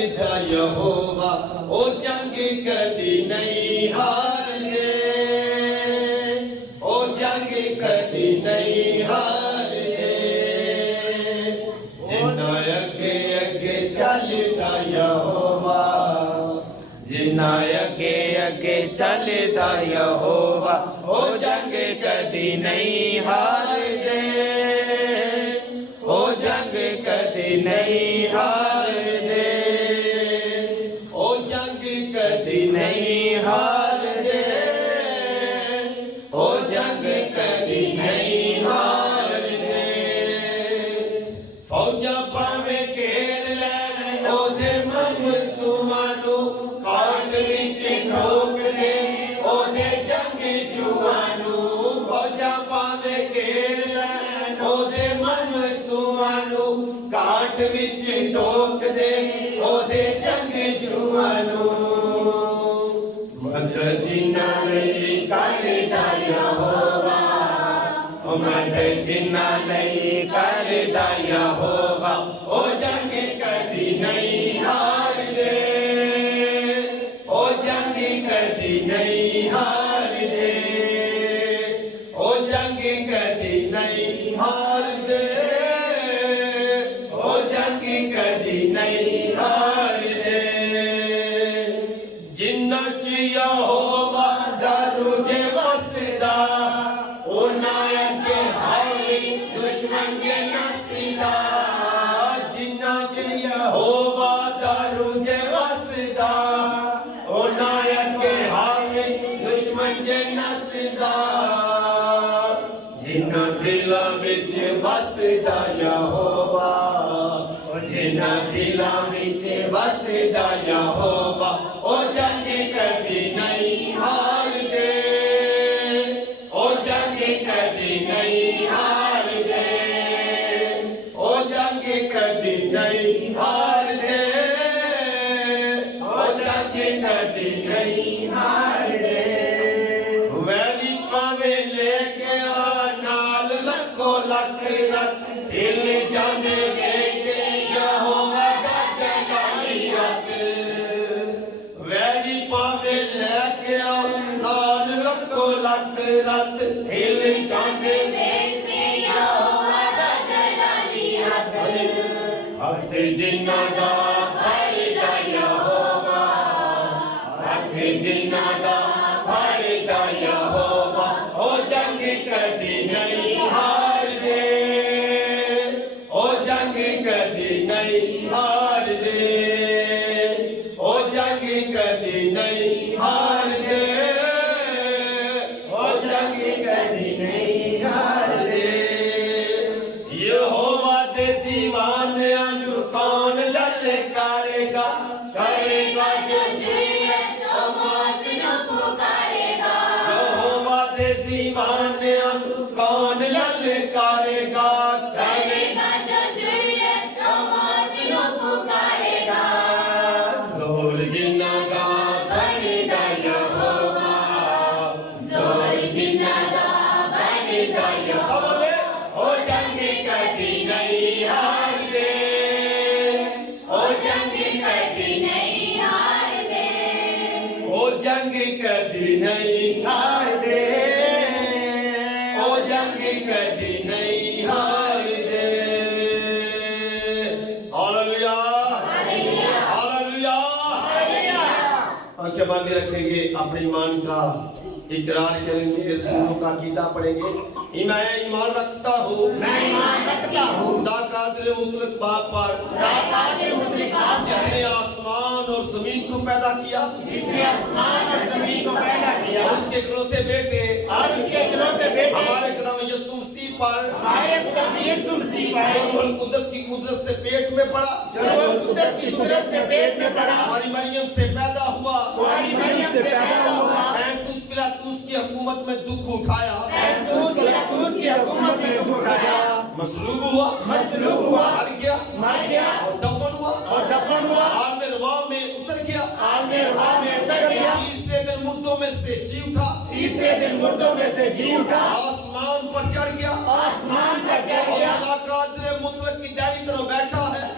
ਚੱਲਦਾ ਯਹੋਵਾ ਉਹ ਜੰਗ ਕਦੀ ਨਹੀਂ ਹਾਰਦੇ ਉਹ ਜੰਗ ਕਦੀ ਨਹੀਂ ਹਾਰਦੇ ਜਿੰਨਾ ਅੱਗੇ ਅੱਗੇ ਚੱਲਦਾ ਯਹੋਵਾ ਜਿੰਨਾ ਅੱਗੇ ਅੱਗੇ ਚੱਲਦਾ ਯਹੋਵਾ ਉਹ ਜੰਗ ਕਦੀ ਨਹੀਂ ਹਾਰਦੇ ਉਹ ਜੰਗ ਕਦੀ ਨਹੀਂ ਹਾਰਦੇ ਉਹ ਜੰਗ ਕਦੀ ਨਹੀਂ ਹਾਰਦੇ ਉਹ ਜੰਗ ਕਦੀ ਨਹੀਂ ਹਾਰਦੇ ਫੌਜਾਂ ਭਾਵੇਂ ਘੇਰ ਲੈਣ ਉਹਦੇ ਮਨਸੂਬਾਂ ਨੂੰ ਕਾਟ ਵਿੱਚ ਠੋਕਦੇ ਉਹਦੇ ਜੰਗ ਜੂਆਂ ਨੂੰ ਫੌਜਾਂ ਭਾਵੇਂ ਘੇਰ ਲੈਣ ਉਹਦੇ ਮਨਸੂਬਾਂ ਨੂੰ ਕਾਟ ਵਿੱਚ ਠੋਕਦੇ ਉਹਦੇ ਜੰਗ ਜੂਆਂ ਨੂੰ ਮਦਦ ਜਿਨ੍ਹਾਂ ਲਈ ਕਰਦਾ ਯਹੋਵਾ ਉਹ ਮਦਦ ਜਿਨ੍ਹਾਂ ਲਈ ਕਰਦਾ ਯਹੋਵਾ ਉਹ ਜੰਗ ਕਦੀ ਨਹੀਂ ਹਾਰਦੇ ਉਹ ਜੰਗ ਕਦੀ ਨਹੀਂ ਹਾਰਦੇ ਉਹ ਜੰਗ ਕਦੀ ਨਹੀਂ ਹਾਰਦੇ ਉਹ ਜੰਗ ਕਦੀ ਨਹੀਂ ਹਾਰਦੇ ਜਿੰਨਾ ਚ ਯਹੋਵਾ ਦਾ ਰੂਜੇ ਵਸਦਾ ਉਹਨਾਂ ਅੱਗੇ ਹਾਵੀ ਦੁਸ਼ਮਣ ਦੇ ਨਸੀਦਾ ਜਿੰਨਾ ਚ ਯਹੋਵਾ ਦਾ ਰੂਜੇ ਵਸਦਾ ਉਹਨਾਂ ਅੱਗੇ ਹਾਵੀ ਦੁਸ਼ਮਣ ਦੇ ਨਸੀਦਾ ਜਿੰਨਾ ਦਿਲਾਂ ਵਿੱਚ ਵਸਦਾ ਯਹੋਵਾ ਜਿੰਨਾ ਦਿਲਾਂ ਵਿੱਚ ਵਸਦਾ ਯਹੋਵਾ ਉਹ ਜੰਗ ਕਦੀ ਨਹੀਂ ਹਾਰਦੇ ਉਹ ਜੰਗ ਕਦੀ ਨਹੀਂ ਹਾਰਦੇ ਉਹ ਜੰਗ ਕਦੀ ਨਹੀਂ ਹਾਰਦੇ ਉਹ ਜੰਗ ਕਦੀ ਨਹੀਂ ਹਾਰਦੇ ਵੈਰੀ ਪਾਵੇ ਲੈ ਕੇ ਆ ਨਾਲ ਲੱਖੋ ਲੱਖ ਰਤ ਦਿਲ ਜਾਣੇ ਵੇਖੇ ਯਹੋਵਾ ਦਾ ਜਲਾਲੀਅਤ ਵੈਰੀ ਪਾਵੇ ਲੈ ਕੇ ਆ ਨਾਲ ਲੱਖੋ ਲੱਖ ਰਤ ਦਿਲ ਜਾਣੇ ਵੇਖੇ ਯਹੋਵਾ ਦਾ ਜਲਾਲੀਅਤ ਹੱਥ ਜਿਨ੍ਹਾਂ ਦਾ ਫੜਦਾ ਯਹੋਵਾ ਹੱਥ ਜਿਨ੍ਹਾਂ ਦਾ ਫੜਦਾ ਯਹੋਵਾ ਉਹ ਜੰਗ ਕਦੀ ਨਹੀਂ ਹਾਰਦੇ ਉਹ ਜੰਗ ਕਦੀ ਨਹੀਂ ਹਾਰਦੇ ਉਹ ਜੰਗ ਕਦੀ ਨਹੀਂ ਹਾਰਦੇ ਉਹ ਜੰਗ ਕਦੀ ਨਹੀਂ ਹਾਰਦੇ ਯਹੋਵਾ ਦੇ ਦੀਵਾਨਿਆਂ ਨੂੰ ਕੌਣ ਲਲਕਾਰੇਗਾ ਕਰੇਗਾ ਜੋ ਜੀਵਤ ਉਹ ਮੌਤ ਨੂੰ ਪੁਕਾਰੇਗਾ ਯਹੋਵਾ ਦੇ ਦੀਵਾਨਿਆਂ ਨੂੰ ਕੌਣ ਲਲਕਾਰੇਗਾ ਕਰੇਗਾ ਜੋ ਜੀਵਤ ਉਹ ਮੌਤ ਨੂੰ ਪੁਕਾਰੇਗਾ ਜ਼ੋਰ ਜਿਨ੍ਹਾਂ ਦਾ ਬਣਦਾ ਯਹੋਵਾ ਜ਼ੋਰ ਜਿਨ੍ਹਾਂ ਦਾ ਬਣਦਾ ਯਹੋਵਾ ਉਹ ਜੰਗ ਕਦੀ ਨਹੀਂ ਹਾਰਦੇ ਉਹ ਜੰਗ ਕਦੀ ਨਹੀਂ ਹਾਰਦੇ ਉਹ ਜੰਗ ਕਦੀ ਨਹੀਂ ਹਾਰਦੇ ਉਹ ਜੰਗ ਕਦੀ ਨਹੀਂ ਹਾਰਦੇ ਹਾਲੇਲੂया हालेलुया आंखें बांधे रखेंगे अपने ईमान का इकरार करेंगे रसूलों का कीदा पढ़ेंगे मैं ईमान रखता हूँ खुदा कादिर मुतलक बाप पर जिसने आसमान और जमीन को पैदा किया और उसके इकलौते बेटे हमारे खुदा यीशु मसीह पर रूहुल कुद्दस की कुदरत से पेट में पड़ा हमारी मरियम से पैदा हुआ पैंतुस पिलातुस की हुकूमत में दुख उठाया मसलूब हुआ मर गया और दफन हुआ आलमे रुआ में उतर गया तीसरे दिन मुर्दों में से जी उठा आसमान पर चढ़ गया और खुदा कादिर मुतलक की दाहिनी तरफ बैठा है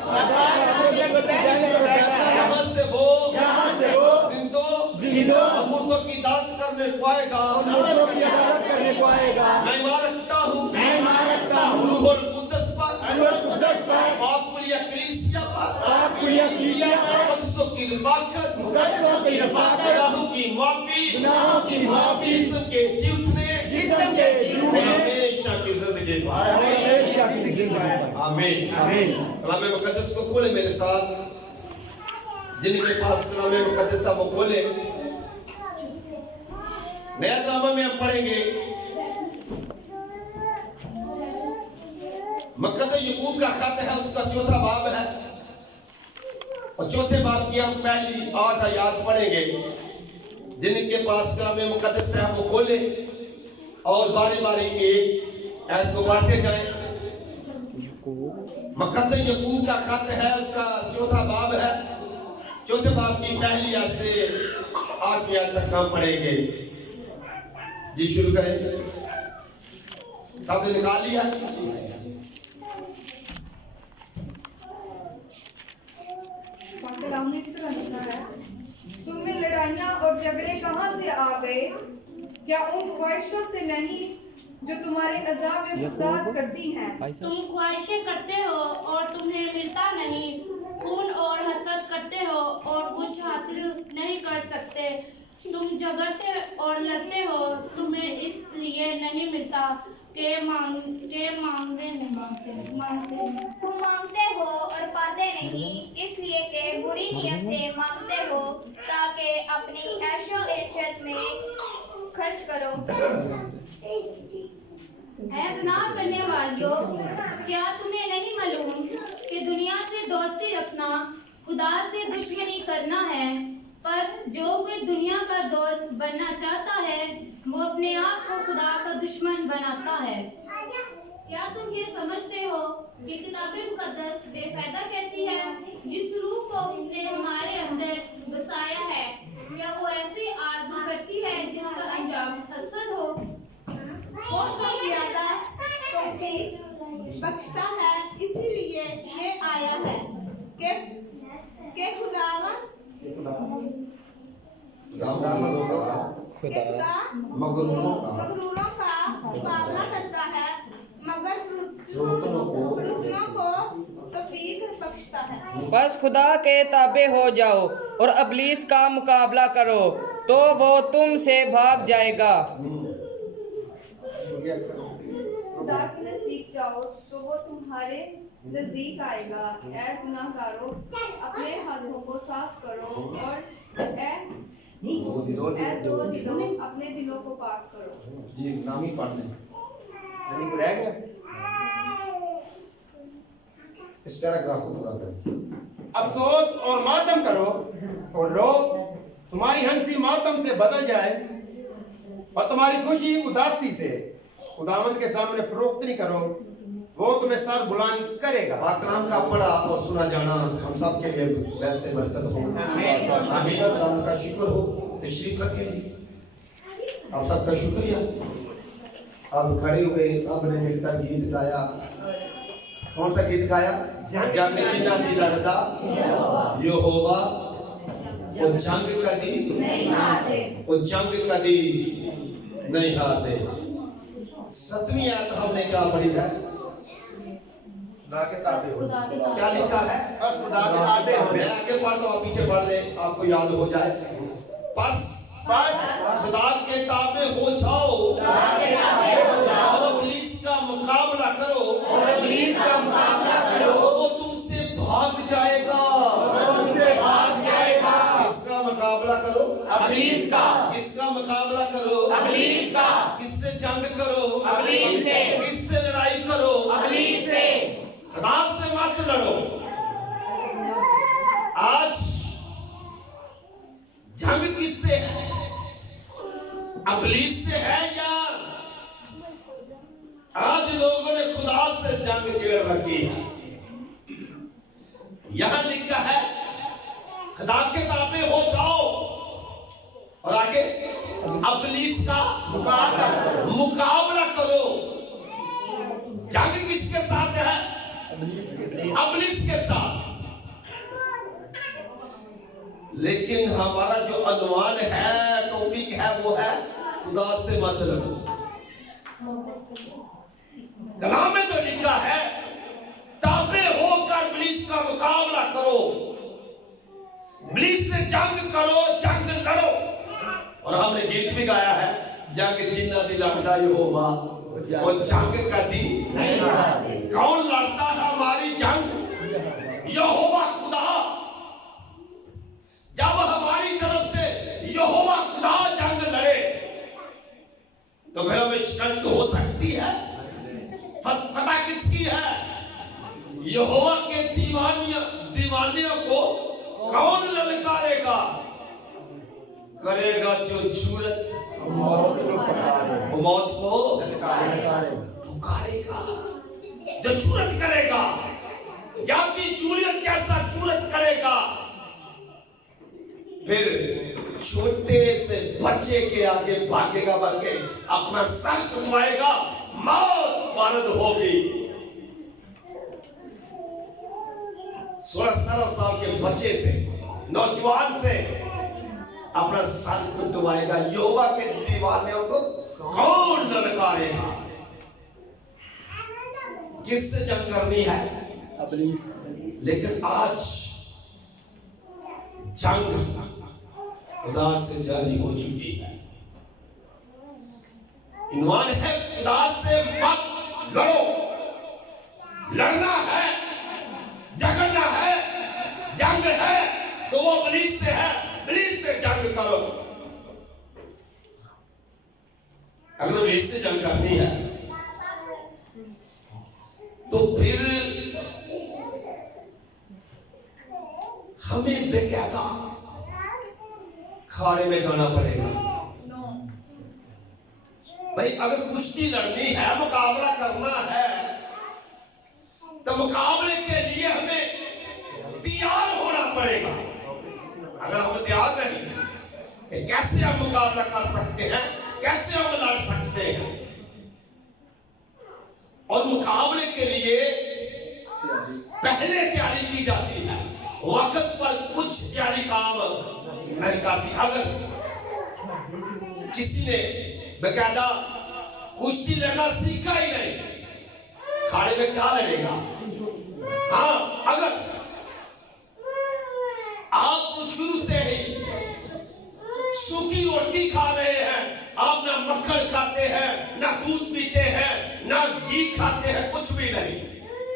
करने को आएगा, मुर्दों की अदालत करने को आएगा। मैं ईमान रखता हूँ मैं ईमान रखता हूँ रूहुल कुद्दस पर, रूहुल कुद्दस पर, पाक कुलिया कलीसिया पर, पाक कुलिया कलीसिया पर, मुकद्दसों की रिफाकत, मुकद्दसों की रिफाकत, गुनाहों की माफी, गुनाहों की माफी, जिस्म के जीतने, जिस्म के जीने, हमेशा की जिंदगी पर। हमेशा की जिंदगी पर। आमीन। आमीन। कलाम मुकद्दस को खोले मेरे साथ, जिनके पास कलाम मुकद्दस है वो खोले। नया नामा में हम पढ़ेंगे मक्का यकूब का खत है, उसका चौथा बाब है और चौथे बाब की हम पहली 8 आयत पढ़ेंगे। जिनके पास कलाम मुकद्दस है वो खोले और बारी बारी एक आयत को पढ़ते जाएं। मक्का यकूब का खत है, उसका चौथा बाब है, चौथे बाब की पहली आयत से 8वीं आयत तक हम पढ़ेंगे। जी शुरू करें। शब्द निकाल लिया। कलाम इस तरह लिखा है, तुम में लड़ाइयाँ और झगड़े कहाँ से आ गए? क्या उन ख्वाहिशों से नहीं जो तुम्हारे अज़ाब में फसाद करती हैं? तुम ख्वाहिशें करते हो और तुम्हें मिलता नहीं, खून और हसद करते हो और कुछ हासिल नहीं कर सकते। तुम झगड़ते और लड़ते हो, तुम्हें इसलिए नहीं मिलता के मांगते नहीं। तुम मांगते हो और पाते नहीं, इसलिए कि बुरी नियत से मांगते हो ताकि अपनी ऐशो इर्शद में खर्च करो। ऐ ज़िना करने वालियों, क्या तुम्हें नहीं मालूम कि दुनिया से दोस्ती रखना खुदा से दुश्मनी करना है? बस जो कोई दुनिया का दोस्त बनना चाहता है वो अपने आप को खुदा का दुश्मन बनाता है। क्या तुम ये समझते हो कि किताबे मुकद्दस बेफायदा कहती है जिस रूह को उसने हमारे अंदर बसाया है? क्या वो ऐसी आरज़ू करती है जिसका अंजाम हसद हो? वो तो ज़्यादा तौफीक बख्शता है, इसीलिए ये आया है कि खुदावन मगरूरों का मुकाबला करता है, मगर फुर्तनों को तौफीक बख्शता है। बस खुदा के ताबे हो जाओ और अबलीस का मुकाबला करो तो वो तुमसे भाग जाएगा। खुदा के नजदीक जाओ तो वो तुम्हारे नजदीक आएगा। ऐ गुनाहगारों, अपने हाथों को साफ करो और ऐ दो दिलों अपने दिलों को पाक करो। जी नामी पढ़ लें। रह गया। इस पैराग्राफ को पूरा करें। अफसोस और मातम करो और रो, तुम्हारी हंसी मातम से बदल जाए और तुम्हारी खुशी उदासी से। खुदावंद के सामने फरोख्त नहीं करो, वो तुम्हें सर बुलंद करेगा। पाकलाम का पढ़ा और सुना जाना हम सब के लिए वैसे बरकत हो। आमीन। खुदा का शुक्र हो। तशरीफ रखें। आप सबका शुक्रिया। अब खड़े हुए सब ने मिलकर गीत गाया। कौन सा गीत गाया? जंग जिन्ना दी लड़दा यहोवा वो जंग कदी नहीं हारदे, वो जंग कदी नहीं हारदे। 7वीं आयत हमने क्या पढ़ी है? क्या लिखा है? मैं आगे पढ़ता हूँ, पीछे पढ़ ले, आपको याद हो जाए। बस खुदा के ताबे हो जाओ और इब्लीस का मुकाबला करो तो वो तुमसे भाग जाएगा। इसका मुकाबला करो, इसका मुकाबला करो, इससे जंग करो, इससे लड़ाई करो, खुदा से मत लड़ो। आज जंग किससे है? इब्लीस से है या आज लोगों ने खुदा से जंग छेड़ रखी है? यहां लिखा है खुदा के ताबे हो जाओ और आगे इब्लीस का मुकाबला करो। जंग किसके साथ है? इब्लीस के साथ। लेकिन हमारा जो अनवान है, टॉपिक है, वो है खुदा से मत लड़ो। कलाम में तो लिखा है ताबे होकर इब्लीस का मुकाबला करो, इब्लीस से जंग करो, जंग लड़ो। और हमने गीत भी गाया है, जंग जिन्ना दी लड़दा यहोवा और जंग कदी नहीं। कौन लड़ता है हमारी जंग? यहोवा खुदा। जब हमारी तरफ से यहोवा खुदा जंग लड़े तो फिर हमें शिकस्त हो सकती है। फतह किसकी है? यहोवा के दीवानियों को कौन ललकारेगा? करेगा जो जरूरत वो मौत को पुकारेगा। जो जरूरत करेगा, जाति जरूरत कैसा जरूरत करेगा, फिर छोटे से बच्चे के आगे भागेगा, बल्कि अपना सर कटवाएगा, मौत वारद होगी। 16-17 साल के बच्चे से, नौजवान से अपना सर कटवाएगा। यहोवा के दीवानियों को कौन ललकारेगा? किससे जंग करनी है? लेकिन आज जंग खुदा से जारी हो चुकी है। इन्वान है खुदा से मत लड़ो। लड़ना है, झगड़ना है, जंग है तो वो इब्लीस से है, इब्लीस से जंग करो। अगर इब्लीस से जंग करनी है तो फिर हमें बेकायदा खाने में जाना पड़ेगा। भाई अगर कुश्ती लड़नी है, मुकाबला करना है, तो मुकाबले के लिए हमें तैयार होना पड़ेगा। अगर हम तैयार नहीं, कैसे हम मुकाबला कर सकते हैं, कैसे हम लड़ सकते हैं? और मुकाबले के लिए पहले तैयारी की जाती है, वक्त पर कुछ तैयारी काम नहीं करती। अगर किसी ने बेकायदा कुश्ती लड़ना सीखा ही नहीं, खाने में क्या लड़ेगा? हाँ, अगर आप शुरू से ही सूखी रोटी खा रहे हैं, आप ना मक्खन खाते हैं, ना दूध पीते हैं, ना घी खाते हैं, कुछ भी नहीं,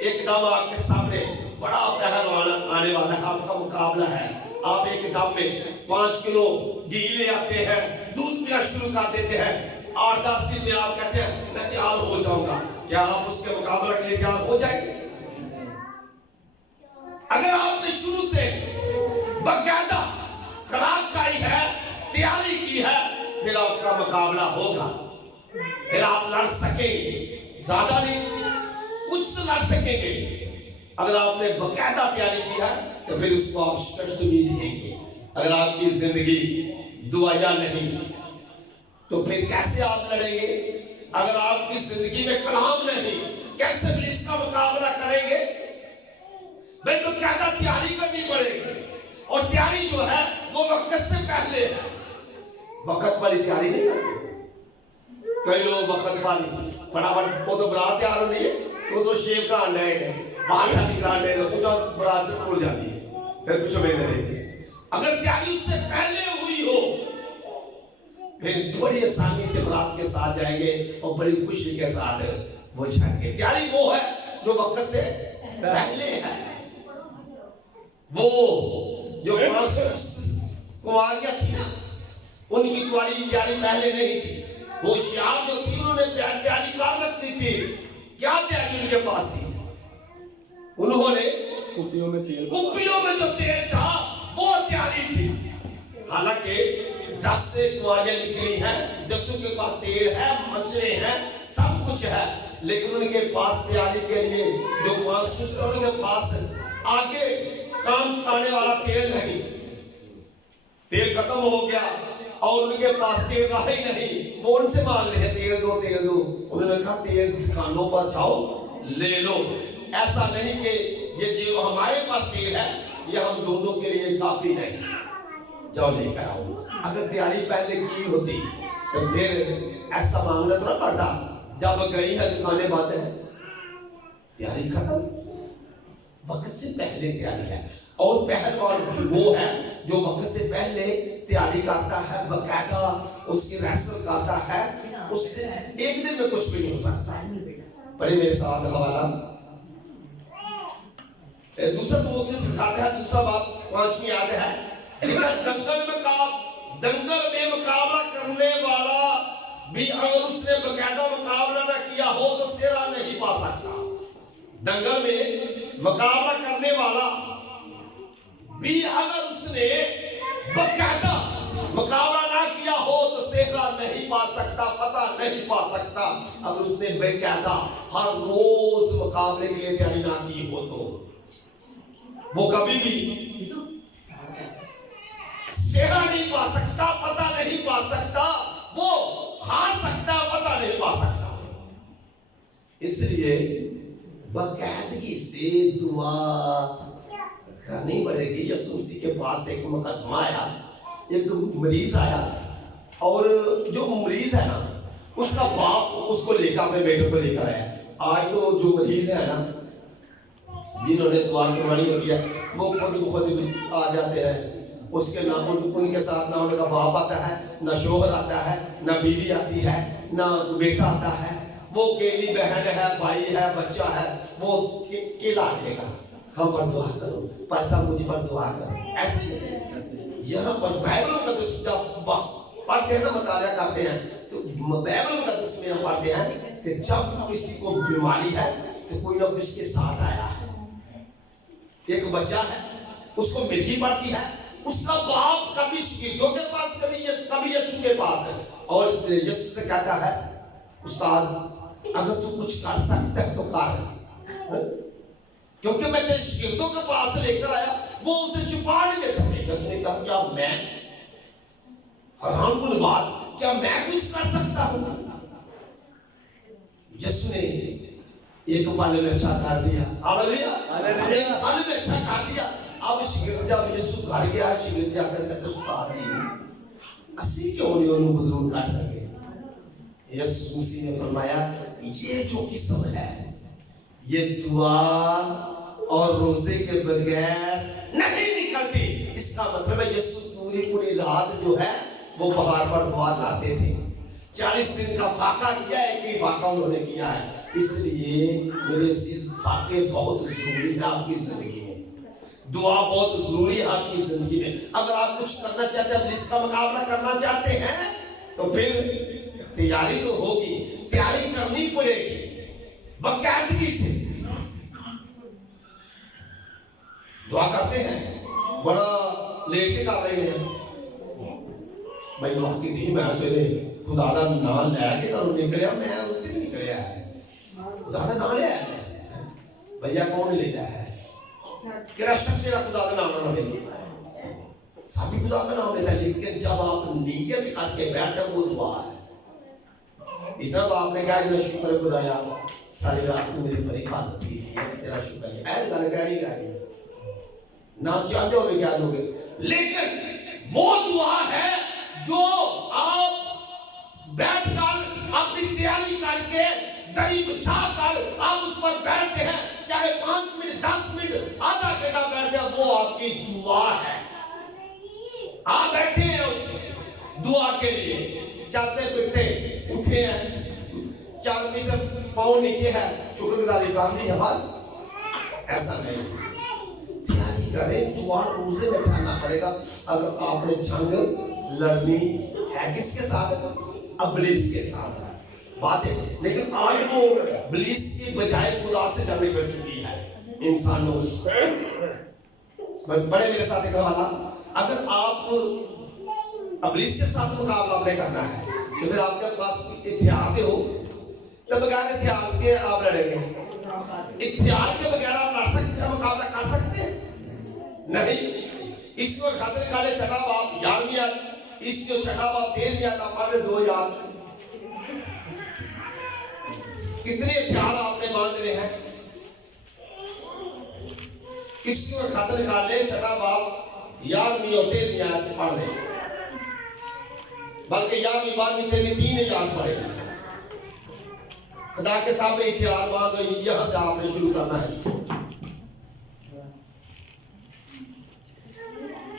एकदम आपके सामने बड़ा पहलवान आने वाला है, आपका मुकाबला है। आप एकदम में 5 किलो घी ले आते हैं, दूध पीना शुरू कर देते हैं, 8-10 दिन में आप कहते हैं मैं तैयार हो जाऊंगा। क्या आप उसके मुकाबले के लिए तैयार हो जाएंगे? अगर आपने शुरू से बाकायदा खुराक खाई है, तैयारी की है, फिर आपका मुकाबला होगा, फिर आप लड़ सकेंगे। ज्यादा नहीं, कुछ तो लड़ सकेंगे। अगर आपने बाकायदा तैयारी की है तो फिर उसको आप कष्ट भी देंगे। अगर आपकी जिंदगी दुआया नहीं तो फिर कैसे आप लड़ेंगे? अगर आपकी जिंदगी में कलाम नहीं, कैसे भी इसका मुकाबला करेंगे? भाई बाकायदा तैयारी करनी पड़ेगी, और तैयारी जो है वो वक्त से पहले है। वक्त वाली तैयारी नहीं करते कई लोग। वक्त वाली फटाफट, वो तो बरात तैयार हो रही है, वो तो शेव का अंडा है, बाल शादी का अंडा है, तो बरात उड़ जाती है, फिर कुछ में रहते। अगर तैयारी उससे पहले हुई हो, फिर बड़ी आसानी से बरात के साथ जाएंगे और बड़ी खुशी के साथ वो जाएंगे। तैयारी वो है जो वक्त से पहले है। वो जो कुंवारियां थी ना, उनकी तैयारी पहले नहीं थी। वो श्याम जो थी, उन्होंने तैयारी कर रखी थी। क्या तैयारी उनके पास थी? उन्होंने कुप्पियों में जो तेल था वो तैयारी थी। हालांकि 10 से कुंवारियां निकली हैं, 10 के पास तेल है, मछली है, सब कुछ है, लेकिन उनके पास तैयारी के लिए जो 5 सिस्टर, उनके पास आगे काम खाने वाला तेल नहीं। तेल खत्म हो गया और उनके पास तेल रहा ही नहीं। वो उनसे मांग रहे हैं तेल दो, तेल दो। उन्होंने कहा तेल खानों पर जाओ ले लो। ऐसा नहीं कि ये जो हमारे पास तेल है ये हम दोनों के लिए काफी नहीं, जाओ लेकर आओ। अगर तैयारी पहले की होती तो फिर ऐसा मांगना तो ना पड़ता। जब गई है दुकानें बंद है, तैयारी खत्म, वक्त से पहले तैयारी है। और पहलवान वो है जो वक्त से पहले तैयारी करता है, बकायदा उसकी रेसल करता है, उससे एक दिन में कुछ भी नहीं हो सकता। पढ़े मेरे साथ हवाला, दूसरा तो वो सिखाते हैं, दूसरा बात 5वीं याद है, दंगल में मुकाबला करने वाला भी अगर उसने बकायदा मुकाबला ना किया हो तो सेरा नहीं पा सकता। दंगल में मुकाबला करने वाला भी अगर उसने बकायदा मुकाबला ना किया हो तो सेहरा नहीं पा सकता, फतह नहीं पा सकता। अगर उसने बेकायदा हर रोज मुकाबले के लिए तैयारी ना की हो तो वो कभी भी सेहरा नहीं पा सकता, फतह नहीं पा सकता, वो हार सकता, फतह नहीं पा सकता। इसलिए बाकायदगी से दुआ करनी पड़ेगी। यीशु मसीह के पास एक मुकदमा आया, एक मरीज आया, और जो मरीज है ना उसका बाप उसको लेकर अपने बेटे को लेकर आया। आज तो जो मरीज है ना जिन्होंने दुआ करवानी होती है वो खुद आ जाते हैं, उसके ना उनके साथ ना उनका बाप आता है, ना शोहर आता है, ना बीवी आती है, ना बेटा आता है, वो अकेली बहन है, भाई है, बच्चा है, वो अकेला देगा। हम पर दुआ करो, पैसा मुझ पर दुआ करो, ऐसे यहाँ पर बाइबल का पढ़ते हैं ना, मुताला करते हैं तो बाइबल का में पढ़ते हैं कि जब किसी को बीमारी है तो कोई ना किसके साथ आया है। एक बच्चा है, उसको मिर्गी पड़ती है, उसका बाप कभी शिगिर्दों के पास, कभी यीशु के पास है, और यीशु से कहता है उस्ताद अगर तू कुछ कर सकता है तो कर, क्योंकि मैं तेरे शिगिर्दों के पास लेकर आया, वो उसे छुपा नहीं दे सकेगा। उसने कहा क्या मैं हैरान बात, क्या मैं कुछ कर सकता हूं? यीशु ने एक पल में अच्छा कर दिया, हालेलुया, एक पल में अच्छा कर दिया। अब शिगिर्द जब यीशु घर गया, शिगिर्द जाकर कहते उस्ताद जी असी क्यों नहीं उन्हें दूर कर सके? यीशु मसीह ने फरमाया ये जो किस्म है ये दुआ और रोजे के बगैर नहीं निकलती। इसका मतलब है यीशु पूरी रात जो है वो पहाड़ पर दुआ करते थे। 40 दिन का फाका किया, एक ही फाका उन्होंने किया है। इसलिए मेरे फाके बहुत जरूरी है आपकी जिंदगी में, दुआ बहुत जरूरी है आपकी जिंदगी में। अगर आप कुछ करना चाहते हैं, इसका मुकाबला करना चाहते हैं तो फिर तैयारी तो होगी, तैयारी करनी पड़ेगी बाकायदगी से। दुआ करते हैं, बड़ा लेट के कर रहे हैं भाई, दुआ की थी मैं सवेरे खुदा दा नाम लैके घरों निकलिया, मैं उस दिन निकलिया है, खुदा दा नाम लिया भैया कौन लेता है कि शख्स जेड़ा खुदा दा नाम ना ले, सभी खुदा का नाम लेता है, लेकिन जब आप नीयत करके बैठे वो दुआ है। इतना तो आपने कहा मेरा शुक्र खुदाया सारी रात को मेरी बड़ी हिफाजत की है, तेरा शुक्र है, ऐसी गल कहनी करनी ना चाहते हो क्या दोगे, लेकिन वो दुआ है जो आप बैठकर अपनी तैयारी करके दरी बिछाकर आप उस पर बैठते हैं, चाहे 5 मिनट 10 मिनट आधा घंटा बैठे, वो आपकी दुआ है। आप बैठे हैं दुआ के लिए, चलते फिरते उठे हैं, 4 मिनट पाँव नीचे है, शुक्रगुजारी करनी है, बस ऐसा नहीं। तैयारी करें, दुआ रोजे में ठहरना पड़ेगा। अगर आपने जंग लड़नी है किसके साथ? इब्लीस के साथ बात है, लेकिन आज वो इब्लीस की बजाय खुदा से जंग छिड़ चुकी है इंसानों। बड़े मेरे साथ एक हवाला, अगर आप इब्लीस के साथ मुकाबला आपने करना है तो फिर आपके पास हथियार हो, तो बगैर हथियार के आप लड़ेंगे। हथियार के बगैर आप लड़ सकते हैं, मुकाबला कर सकते हैं नहीं। इसको खातिर काले छठा बाप याद नहीं आता, इसको छठा बाप देर नहीं आता, पहले 2 याद। कितने हथियार आपने बांधने हैं, इसको खातिर काले छठा बाप याद नहीं होते नहीं आते, पढ़ दे बल्कि 11वीं 12वीं 13वीं 3000 पढ़ेगा। खुदा के सामने इख्तियार बांध लो, यहां से आपने शुरू करना है।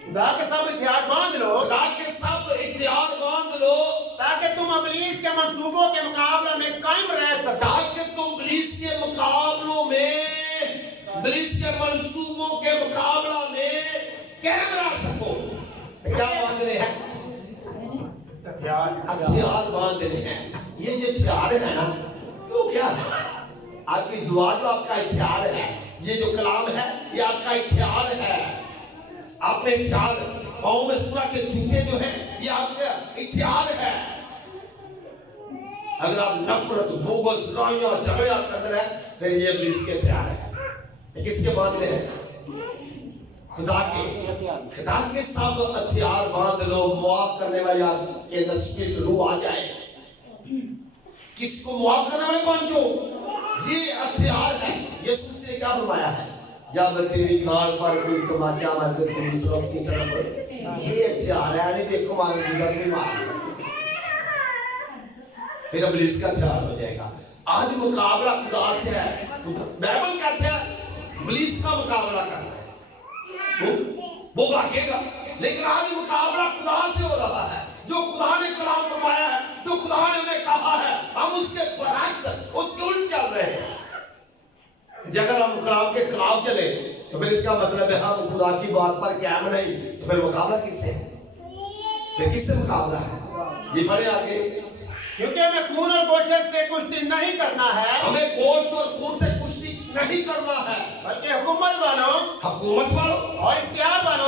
खुदा के सब इख्तियार बांध लो, खुदा के सब इख्तियार बांध लो, ताकि तुम इब्लीस के मंसूबों के मुकाबले में कायम रह सको, ताकि तुम इब्लीस के मुकाबलों में, इब्लीस के मंसूबों के मुकाबला में कायम रह सको। क्या बांधने हैं? हथियार बांधने हैं। ये जो हथियार है ना, वो क्या है? आपकी दुआ जो आपका हथियार है, ये जो कलाम है ये आपका हथियार है। आपने हथियार पाँव में सुना के जूते जो है ये आपका हथियार है। अगर आप नफरत, बोगस, लड़ाइयां, झगड़े आप कर रहे हैं, फिर ये इब्लीस के हथियार है। किसके बांधने हैं? खुदा के सब हथियार बांध लो। मुआफ करने वाली आपके नस्बी रूह आ जाए। किसको मुआफ करने वाले बांधो, ये हथियार है। यीशु से क्या फरमाया है? जब तेरी गाल पर कोई तमाचा मार दे तो दूसरा उसकी तरफ, ये हथियार है। नहीं देखो मारो दूसरा नहीं मारो, फिर इब्लीस का हथियार हो जाएगा। आज मुकाबला खुदा से है। बाइबल कहते हैं इब्लीस का मुकाबला करना है, वो भागेगा। लेकिन आज मुकाबला खुदा से हो रहा है। जो खुदा ने कलाम फरमाया है, जो खुदा ने उन्हें कहा है, हम उसके बरअक्स, उसके उल्ट चल रहे हैं। अगर हम कलाम के खिलाफ चले तो फिर इसका मतलब है हम खुदा की बात पर कायम नहीं, तो फिर मुकाबला किससे है? फिर किससे मुकाबला है? ये बड़े आगे, क्योंकि हमें खून और गोश्त से कुश्ती नहीं करना है, हमें गोश्त और खून से कुश्ती नहीं करना है, बल्कि हुकूमत वालों और इख्तियार वालों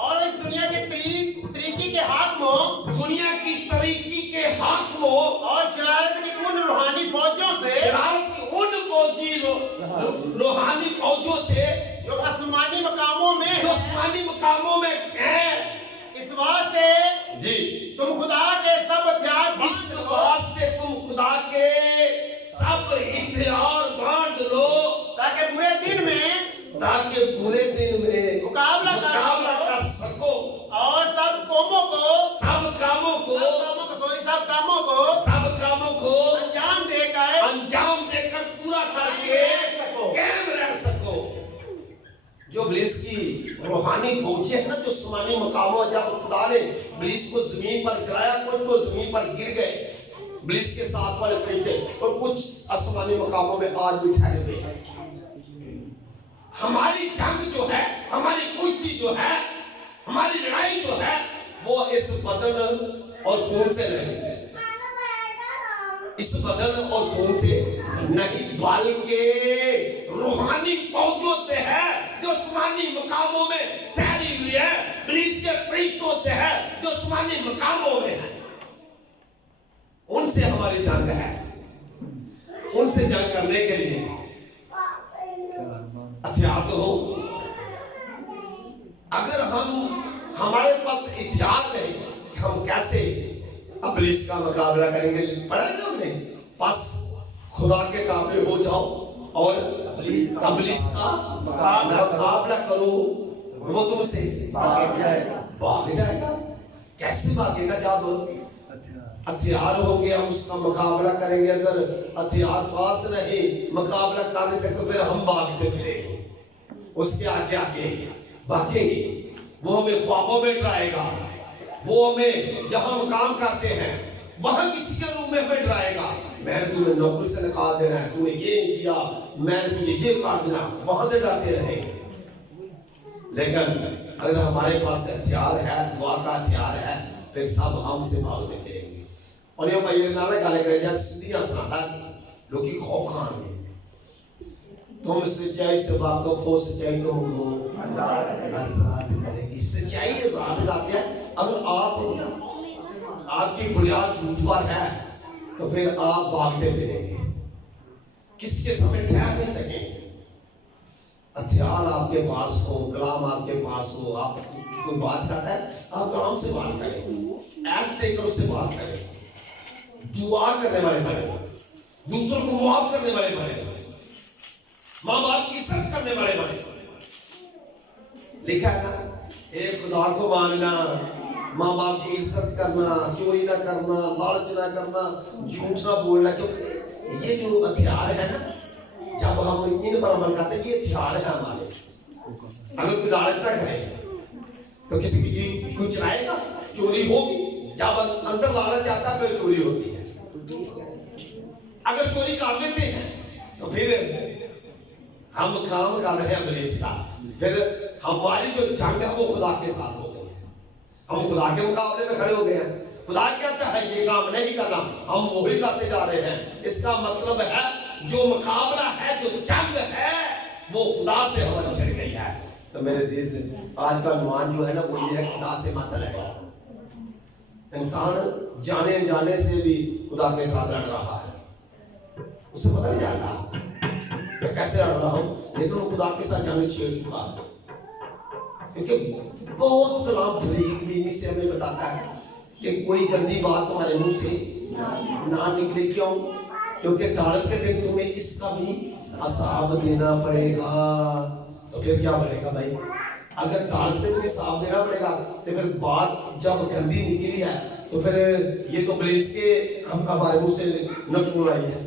और इस दुनिया के तरीकी के हाकिमों, दुनिया की तरीकी के हाकिमों और शरारत की उन रूहानी फौजों से, रूहानी फौजों से जो आसमानी मकामों में हैं। इस वास्ते जी, तुम खुदा के सब हथियार इस वास्ते तुम खुदा के सब हथियार बांध लो, ताकि बुरे दिन में मुकाबला कर सको और सब कामों को अंजाम देकर पूरा करके कायम रह सको। जो इब्लीस की रूहानी फौजें हैं ना, जो आसमानी मकामों, जब खुदा ने इब्लीस को जमीन पर गिराया, कुछ तो जमीन पर गिर गए इब्लीस के साथ वाले फरिश्ते, और कुछ आसमानी मकामों में आज भी ठहरे हुए हैं। हमारी जंग जो है, हमारी कुश्ती जो है, हमारी लड़ाई जो है, वो इस बदन और खून से नहीं, इस बदन और खून से नहीं, बल्कि रूहानी फौजों से है जो आसमानी मकामों में ठहरी हुई है। इब्लीस के फरिश्तों से है जो आसमानी मकामों में है। उनसे हमारी जंग है। उनसे जंग करने के लिए हथियार तो हो। अगर हमारे पास हथियार नहीं, हम कैसे इब्लीस का मुकाबला करेंगे? पढ़ा ना हमने, बस खुदा के काबिल हो जाओ और इब्लीस का मुकाबला करो, वो तुमसे भाग जाएगा। कैसे भागेगा? जब हथियार होंगे हम उसका मुकाबला करेंगे। अगर हथियार पास नहीं, मुकाबला कर नहीं सकते, फिर हम भागते फिरेंगे, उसके आगे आगे भागेंगे। वो हमें ख्वाबों में डराएगा, वो हमें जहां हम काम करते हैं वहां किसी के रूप में हमें डराएगा। मैंने तुम्हें नौकरी से निकाल देना है, तूने ये नहीं किया, मैंने तुझे ये कर देना, वहां से डरते रहेंगे। लेकिन अगर हमारे पास हथियार है, दुआ का हथियार है, फिर सब हमसे भागने फिरेंगे। और ये भाई नाले गाले करे सीधियां सुनाता लोग की खौफ खान में, तुम सच्चाई से वाकिफ हो, सच्चाई तुमको आजाद करेगी। सच्चाई आजाद करती है। अगर आपकी बुनियाद झूठ पर है तो फिर आप भागते फिरेंगे, किसके समय ठहर नहीं सकेंगे। हथियार आपके पास हो, कलाम आपके पास हो, आप कोई बात करता है, आप कलाम से बात करें, एक्ट देकर उससे बात करें, दुआ करने वाले बने, दूसरों को मुआफ करने वाले बने, माँ बाप की इज्जत करने वाले बने। लिखा है ना, एक खुदा को मानना माँ बाप की इज्जत करना, चोरी ना करना, लालच ना करना, झूठ ना बोलना, क्योंकि ये जो हथियार है ना, जब हम इन पर अमल करते हैं, ये हथियार है हमारे। अगर कोई लालच ना करे तो किसी की चीज कोई चलाएगा, चोरी होगी। जब अंदर लालच आता है फिर चोरी होती है। अगर चोरी कर लेते हैं तो फिर हम काम कर रहे हैं इब्लीस का। फिर हमारी जो जंग है वो खुदा के साथ हो गई है। हम खुदा के मुकाबले में खड़े हो गए हैं। खुदा कहता है ये काम नहीं करना, हम वही करते जा रहे हैं। इसका मतलब है जो मुकाबला है, जो जंग है, वो खुदा से हमारी छिड़ गई है। तो मेरे अजीज, आज का अनुमान जो है ना, वो ये है, खुदा से मत लड़े। इंसान जाने अनजाने से भी खुदा के साथ लड़ रहा है, उसे पता नहीं जाता मैं कैसे लड़ रहा हूँ, लेकिन वो खुदा के साथ जाने छेड़ चुका है। क्योंकि बहुत कलाम बरीक बीनी से हमें बताता है कि कोई गंदी बात तुम्हारे मुंह से ना निकले। क्यों? क्योंकि अदालत के दिन तुम्हें इसका भी हिसाब देना पड़ेगा। तो फिर क्या बनेगा भाई? अगर अदालत में तुम्हें हिसाब देना पड़ेगा तो फिर बात जब गंदी निकली है तो फिर ये तो पुलिस के हम हमारे मुंह से न छुड़वाई है,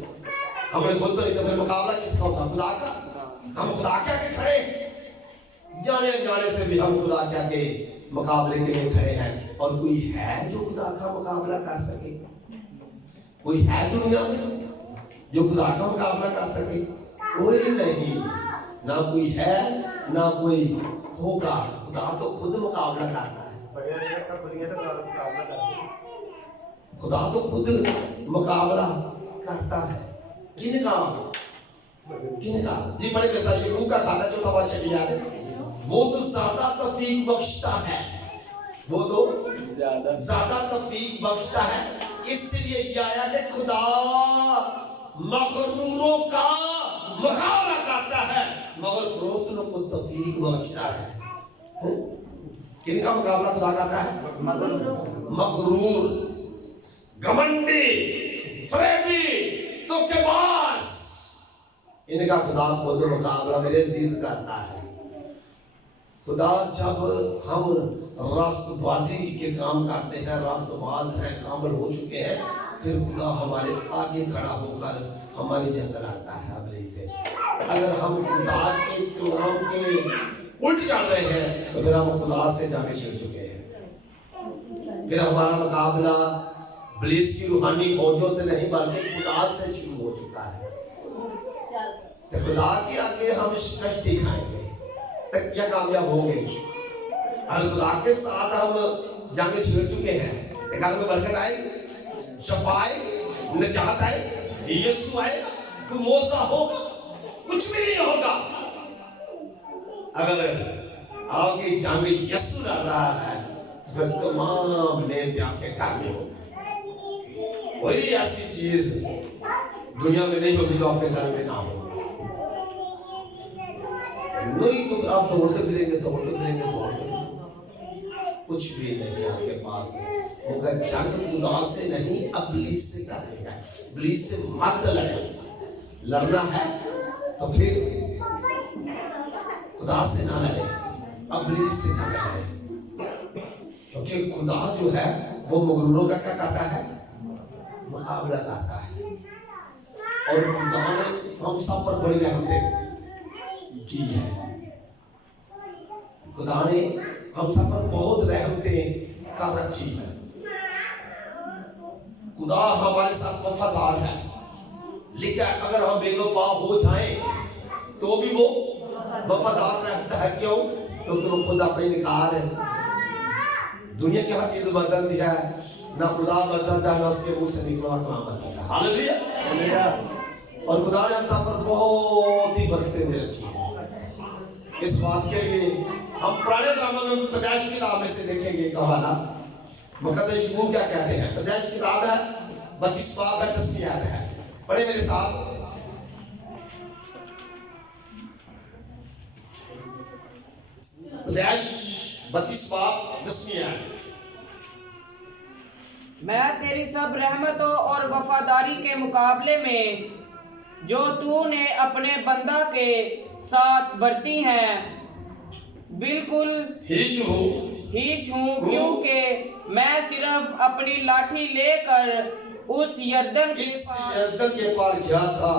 हमने खुद तो नहीं। तो फिर मुकाबला किसका होता? खुदा का। हम खुदा के आगे खड़े, जाने अनजाने से भी हम खुदा के आगे मुकाबले के लिए खड़े हैं। और कोई है जो खुदा का मुकाबला कर सके? कोई है दुनिया में जो खुदा का मुकाबला कर सके? कोई नहीं, ना कोई है ना कोई होगा। खुदा तो खुद मुकाबला करता है। खुदा तो खुद मुकाबला करता है। किनका? जी बड़े पैसा ये मुंह का खाना जो था चली जा रहे, वो तो ज्यादा तौफीक बख्शता है, वो तो ज्यादा तौफीक बख्शता है। इसलिए ये आया कि खुदा मगरूरों का मुकाबला करता है मगर फरोख्तों को तौफीक बख्शता है। किनका मुकाबला खुदा करता है? मगरूर, घमंडी, फरेबी, धोखेबाज, इनका खुदा खुद मुकाबला मेरे अजीज करता है। खुदा जब हम रास्तबाजी के काम करते हैं, रास्तबाज हैं, कामिल हो चुके हैं, फिर खुदा हमारे आगे खड़ा होकर हमारी जंग लड़ता है इब्लीस से। अगर हम खुदा के कलाम के उल्ट चल रहे हैं तो फिर हम खुदा से जाके छिड़ चुके हैं। फिर हमारा मुकाबला इब्लीस की रूहानी फौजों से नहीं बल्कि खुदा से शुरू हो चुका है। तो खुदा के आगे हम शिकस्त ही खाएंगे या कामयाब होंगे। और खुदा के साथ हम जंग छिड़ चुके हैं। एक आदमी बरकत आएगी, शफा आएगी, निजात आएगी, यीशु आएगा, कोई मौसा होगा, कुछ भी नहीं होगा। अगर आपकी जंग यीशु लड़ रहा है तो फिर तमाम नेत आपके घर में होगी। कोई ऐसी चीज दुनिया में नहीं होगी जो आपके घर में ना हो। नहीं तो आप दौड़ते फिरेंगे, कुछ भी नहीं आपके पास। होगा जंग खुदा से नहीं इब्लीस से करनी है। इब्लीस से मत लड़े। लड़ना है तो फिर खुदा से ना लड़े, इब्लीस से ना लड़े। क्योंकि खुदा जो है वो मगरूरों का क्या करता है? मुकाबला करता है। और खुदा ने हम सब पर बड़ी रहमतें की है। खुदा ने हम सब पर बहुत रहमतें कर रखी है। खुदा हमारे साथ वफादार है, लेकिन अगर हम बेवफा हो जाएं तो भी वो वफादार रहता है। क्यों? क्योंकि वो खुद अपने निकार है। दुनिया की हर चीज बदलती है, ना खुदा बदलता है ना उसके मुंह से निकला कलाम बदलता है। हालेलुया। और खुदा ने हम सब पर बहुत ही बरकतें दे रखी है। इस बात के लिए हम पुराने ज़माने में पैदाइश की किताब में से देखेंगे एक हवाला। मुकद्दस यहूद क्या कहते हैं? पैदाइश की किताब है 32 बाब है 10वीं आयत है। पढ़े मेरे साथ। पैदाइश 32 बाब 10वीं आयत। मैं तेरी सब रहमतों और वफादारी के मुकाबले में जो तूने अपने बंदा के साथ बरती हैं बिल्कुल हिज हूँ हीच हूँ, क्योंकि मैं सिर्फ अपनी लाठी लेकर उस यरदन के इस पास यरदन के पार गया था,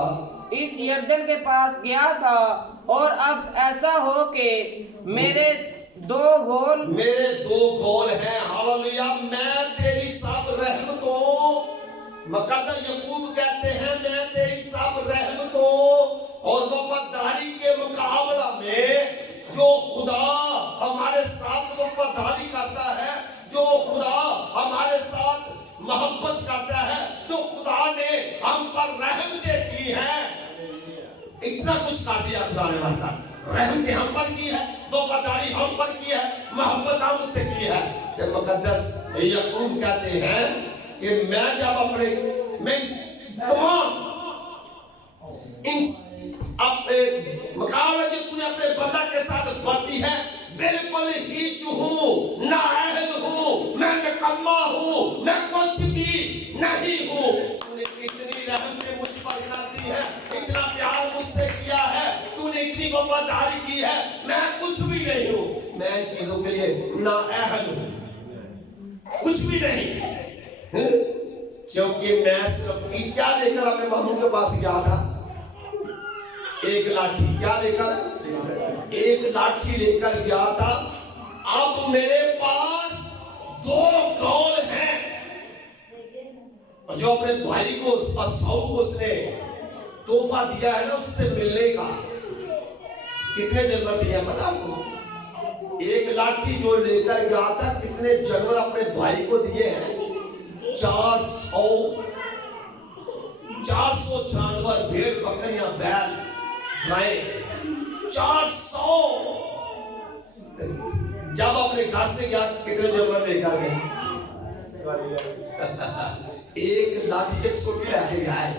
इस यरदन के पास गया था, और अब ऐसा हो कि मेरे दो घोल हैं। हालेलुया। मैं तेरी सब रहमतों, मुकद्दस याकूब कहते हैं, मैं तेरी सब रहमतों और वफादारी के मुकाबला में, जो खुदा हमारे साथ वफादारी करता है, जो खुदा हमारे साथ मोहब्बत करता है, जो खुदा ने हम पर रहमतें की हैं, इतना कुछ कर दिया खुदा ने हमारे साथ। रहमतें हम पर की है, वफादारी हम पर की है, मोहब्बत हमसे की है। जब मुकद्दस याकूब कहते हैं कि मैं जब अपने तमाम मुकाबले जो तूने अपने बंदा के साथ बरती है, बिल्कुल ही हूँ, नाअहल हूँ, मैं निकम्मा हूँ, मैं कुछ भी नहीं हूँ। तूने इतनी रहमतें मुझ पर करती है, इतना प्यार मुझसे किया है, तूने इतनी वफादारी की है, मैं कुछ भी नहीं हूँ, मैं इन चीजों के लिए नाअहल हूँ, कुछ भी नहीं। क्योंकि मैं सिर्फ ईंटा लेकर अपने मामू के पास गया था, एक लाठी, क्या लेकर? एक लाठी लेकर गया था। अब मेरे पास 2 घोल हैं, और जो अपने भाई को साऊ को उसने तोहफा दिया है ना, उससे मिलने का, कितने जानवर दिए पता आपको? एक लाठी जो लेकर गया था, कितने जानवर अपने भाई को दिए हैं? 400 जानवर, भेड़ बकरियां, बैल गाय, 400। जब अपने घर से गया, कितने जानवर लेकर गए? 1 लाठी 1 सोटी लेके गया है।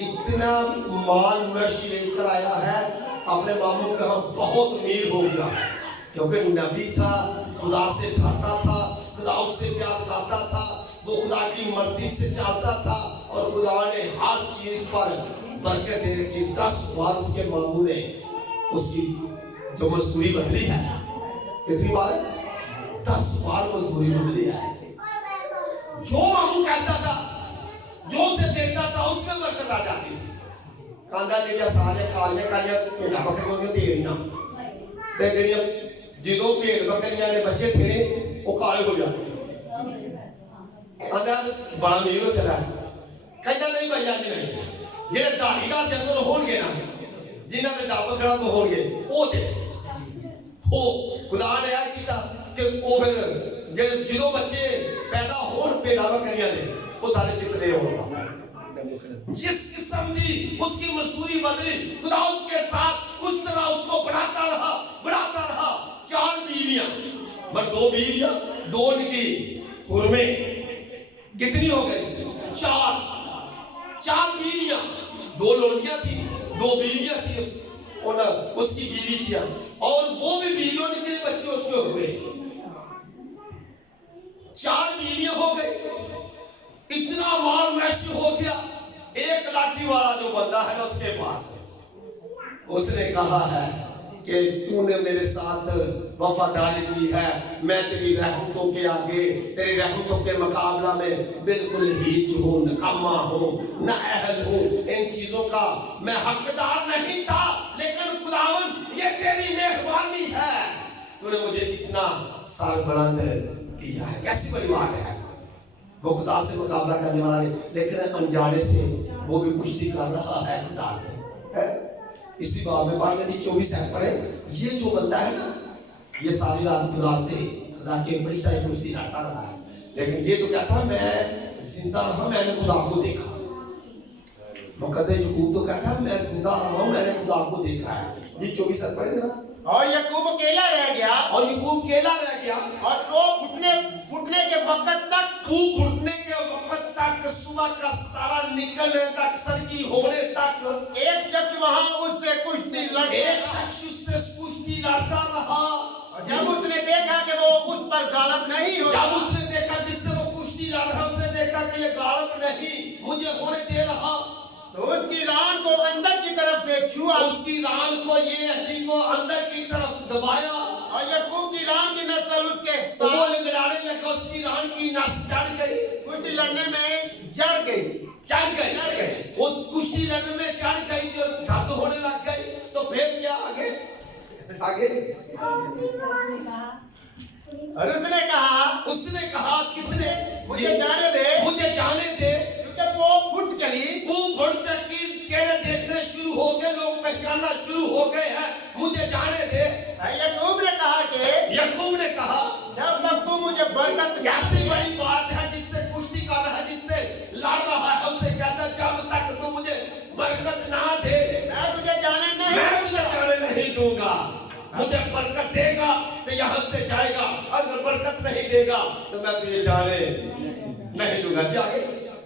इतना माल मवेशी लेकर आया है, अपने मामू का बहुत अमीर हो गया, क्योंकि नबी था, खुदा से डरता था, खुदा उससे प्यार करता था, वो खुदा की मर्जी से चलता था, और खुदा ने हर चीज पर बरकत दे रखी। 10 बार उसके मामू ने उसकी जो मजदूरी बदली है, कितनी बार? 10 बार मजदूरी बदली है। जो मामू कहता था, जो उसे देता था, उसमें बरकत आ जाती थी। कांदा लिया साले काले काले भेड़ा बकरियों में तेरियां बेगरियां, जिदों भेड़ बकरियां ने बच्चे थे वो काले हो जाते। आंदा बड़ा मीर होता है, कहना नहीं भैया जी नहीं, जेडे धारीदार जंगल होंगे ना, जिन्हां दे ढाब खड़ा तो होंगे, वो थे हो खुदा ने यार किया कि वो फिर जेडे जिदों बच्चे पैदा होण भेड़ा बकरियां ने, वो सारे जितने होगा। जिस किस्म की उसकी मजदूरी बदली, खुदा उसके साथ उस तरह उसको बढ़ाता रहा, बढ़ाता रहा। 4 बीवियां, पर 2 बीवियां, 2 की हुर्मे कितनी हो गई? 4 बीवियां, 2 लोनियां थी, 2 बीवियां थी, उसकी बीवी थी, और वो भी बीवियों के बच्चे उसके हुए। 4 बीवियां हो गई, इतना माल मैशू हो गया। एक लाठी वाला जो बंदा है ना, उसके पास उसने कहा है कि तूने मेरे साथ वफादारी की है, मैं तेरी रहमतों के आगे, तेरी रहमतों के मुकाबला में बिल्कुल हीच हूँ, निकम्मा हूँ, नाअहल हूँ। इन चीजों का मैं हकदार नहीं था, लेकिन खुदावंद ये तेरी मेहरबानी है, तूने मुझे इतना साल बुलंद किया है। कैसी बड़ी बात है, वो खुदा से मुकाबला करने वाला नहीं, लेकिन अनजाने से वो भी कुश्ती कर रहा है खुदा से। इसी बात में बात यदि 24 ऐप पढ़े, ये जो बंदा है ना, ये सारी रात खुदा से, खुदा के फरिश्ता से कुश्ती लड़ता रहा है, लेकिन ये तो क्या था, मैं जिंदा रहा, मैंने खुदा को देखा। मुकद्दस याकूब तो कहता है मैं जिंदा रहा, मैंने खुदा को देखा है। ये 24 ऐप पढ़े जरा। और याकूब अकेला रह गया, और याकूब अकेला रह गया, और वो फुटने के वक्त तक, फूटने के वक्त तक, सुबह का तारा निकलने तक, सरकी होने तक, एक शख्स वहां उससे कुश्ती लड़ता रहा। जब उसने देखा कि वो उस पर गालिब नहीं हो, जब उसने देखा जिससे वो कुश्ती लड़ रहा, उसने देखा कि ये गालिब नहीं मुझे होने दे रहा, तो उसकी रान को अंदर की तरफ से छुआ, उसकी रान को, ये हड्डी को अंदर की तरफ दबाया, और याकूब साथ लड़ाने लगा, उसकी रान की नस चढ़ गई, कुश्ती लड़ने में जड़ गई। चढ़ गई, उस कुश्ती लड़ने में चढ़ गई, जो दर्द होने लग गई। तो फिर क्या आगे आगे और उसने कहा किसने, मुझे जाने दे, मुझे जाने दे। क्योंकि वो फुट चली। वो भड़क की चेहरे देखने शुरू हो गए, लोग पहचानना शुरू हो गए हैं, मुझे जाने दे। याकूब ने कहा कि याकूब ने कहा, जब तक तू मुझे बरकत कैसी बड़ी बात है, जिससे कुश्ती कर रहा है, जिससे लड़ रहा है, उसे कहता है जब तक तू मुझे बरकत ना दे, मैं तुझे जाने नहीं दूंगा। मुझे बरकत देगा तो यहाँ से जाएगा, अगर बरकत नहीं देगा तो मैं तुझे जाने नहीं दूंगा। जागे।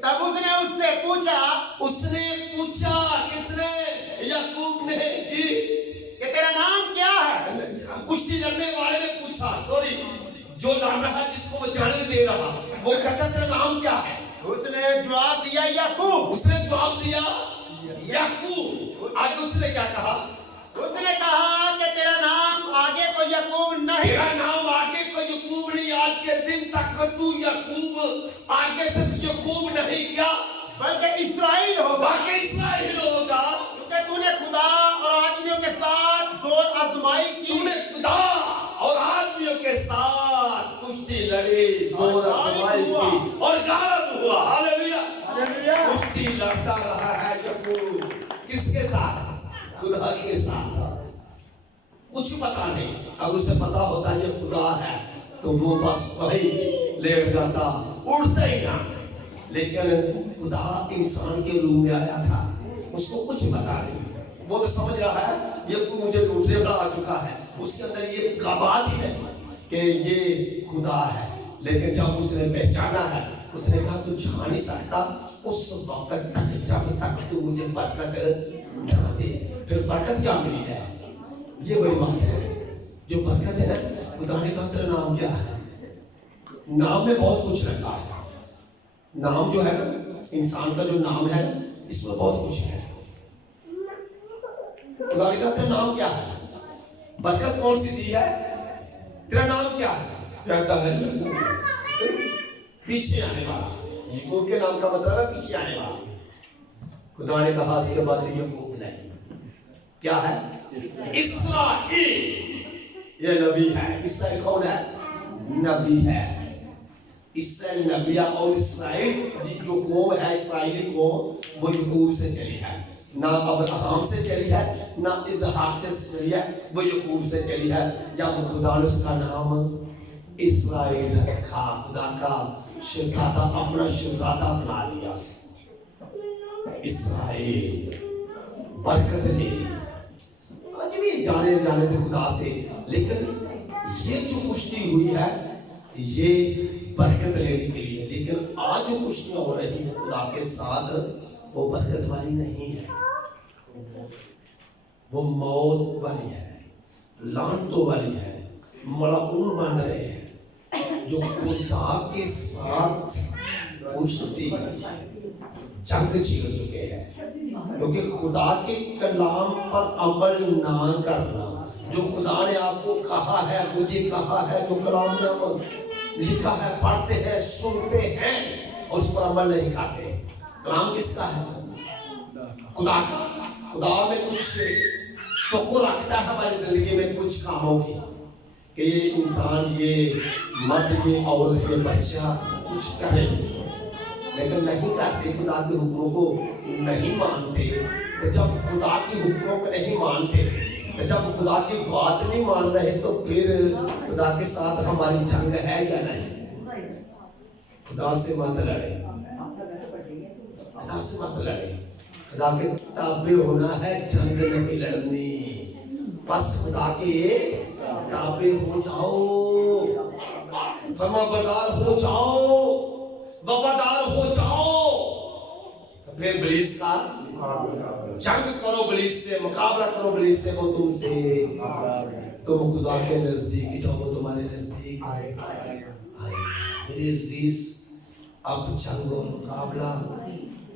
तब उसने उससे पूछा, किसने? याकूब ने कि तेरा नाम क्या है? कुश्ती लड़ने वाले ने पूछा, सॉरी, जो लड़ रहा है, जिसको वो जाने नहीं दे रहा, वो कहता तेरा नाम क्या है? उसने जवाब दिया याकूब। याकूब। आज उसने क्या कहा? उसने कहा कि तेरा नाम आगे को याकूब नहीं, तेरा नाम आगे को याकूब नहीं, आज के दिन तक तू याकूब, आगे से तू याकूब नहीं क्या, बल्कि इस्राएल होगा। बाकी इस्राएल होगा। क्योंकि तूने खुदा और आदमियों के साथ जोर आजमाई की, तूने खुदा और आदमियों के साथ कुश्ती लड़ी, जोर आजमाई की और गालिब हुआ। हालेलुया। कुश्ती लड़ता रहा है याकूब, किसके साथ? खुदा के साथ। कुछ पता नहीं, अगर उसे पता होता ये खुदा है तो वो बस वही लेट जाता, उड़ता ही ना। लेकिन खुदा इंसान के रूप में आया था, उसको कुछ पता नहीं। वो तो समझ रहा है ये तू मुझे लूटने वाला आ चुका है, उसके अंदर ये बात ही नहीं कि ये खुदा है। लेकिन जब उसने पहचाना है, उसने कहा तू जा नहीं सकता उस वक्त तक जब तक तू मुझे बरकत ना दे। फिर बरकत क्या मिली है? ये बड़ी बात है। जो बरकत है, खुदा ने कहा तेरा नाम क्या है? नाम में बहुत कुछ रखा है। नाम जो है ना, इंसान का जो नाम है, इसमें बहुत कुछ है। खुदा ने कहा तेरा नाम क्या है? बरकत कौन सी दी है? तेरा नाम क्या है? कहता है पीछे आने वाला। याकूब के नाम का मतलब है पीछे आने वाला। खुदा ने कहा इसके बाद याकूब नहीं, क्या है? इस्राएल। ये नबी है। इस्राएल कौन है? नबी है। इस्राएल नबिया और इस्राएल जो कौम है, इस्राएली कौम, वो याकूब से चली है। ना अब्राहम से चली है, ना इसहाक से चली है, वो याकूब से चली है। जब खुदा ने उसका नाम इस्राएल रखा, खुदा का शहजादा, अपना शहजादा बना लिया, इस्राएल बरकत ले ली। आज भी जाने थे खुदा से, लेकिन ये जो कुश्ती हुई है ये बरकत लेने के लिए। लेकिन आज जो कुश्तियां हो रही है खुदा के साथ, वो बरकत वाली नहीं है, वो मौत वाली है, लानतों वाली है। मलाऊन बन रहे हैं जो खुदा के साथ कुश्ती जंग छेड़ चुके हैं, क्योंकि खुदा के कलाम पर अमल ना करना। जो खुदा ने आपको कहा है, मुझे कहा है, जो कलाम में लिखा है, पढ़ते हैं, सुनते हैं और उस पर अमल नहीं करते। कलाम किसका है? खुदा का। खुदा में कुछ तो को रखता है हमारी जिंदगी में कुछ कामों की, कि ये इंसान, ये मर्द, ये औरत, ये बच्चा कुछ करे, लेकिन नहीं करते, खुदा के हुक्मों को नहीं मानते। तो जब खुदा के हुक्मों को नहीं मानते, तो जब खुदा की बात नहीं मान रहे, तो फिर खुदा के साथ हमारी जंग है या नहीं? खुदा से मत लड़े, खुदा से मत लड़े। खुदा के ताबे होना है, जंग नहीं लड़नी। बस खुदा के ताबे हो जाओ, फरमाबरदार हो जाओ, वफादार हो जाओ, तो फिर इब्लीस का जंग करो, इब्लीस से मुकाबला करो, इब्लीस से, वो तुमसे, तुम खुदा के नजदीक जाओ, वो तुम्हारे नजदीक आए। मेरे अजीज, अब जंग और मुकाबला